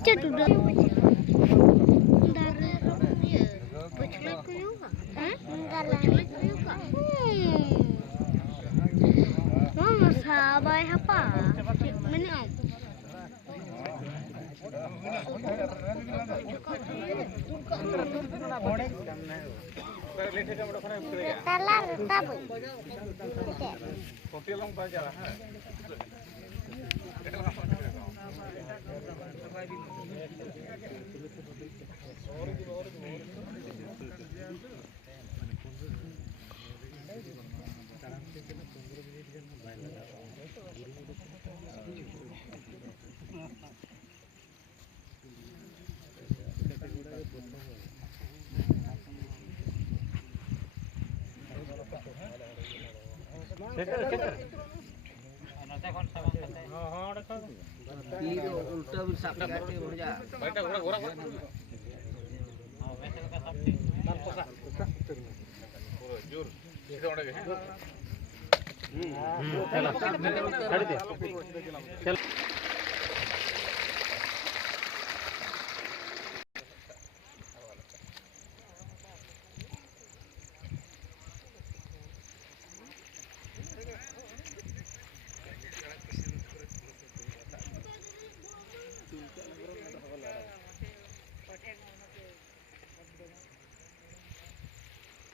macet udah. Iya, peculik juga. Enggak lah. Juga. Mama sabai apa? Mana om? Talar tabu. उल्टा भी साफ करके हो जा बैठा घोड़ा घोड़ा हां वैसे का सब ठीक जोर सीधा उड़ेगा चलो छाड़ दे चल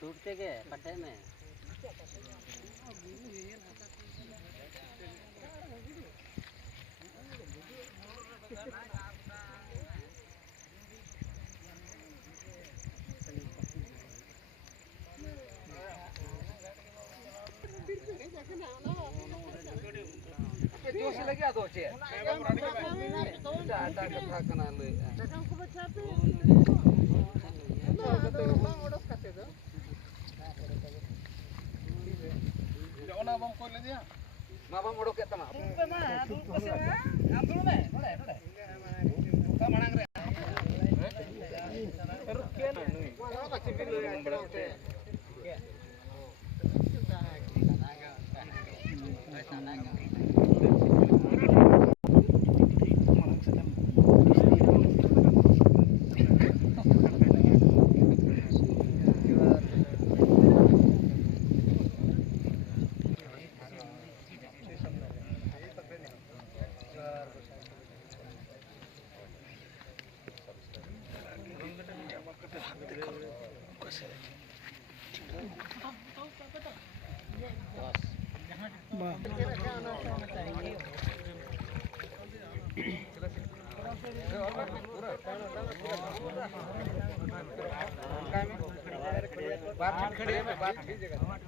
टूटते के पट्टे में जोश लगे दो छे डाटा का था कना ले ना बम को ले दिया मा बम ओडो के तमा मा दूर को से आम दूर में नोडे नोडे का मणांग रे रुक के ना का चिपिल ले आते बात खड़ी है बात ठीक जगह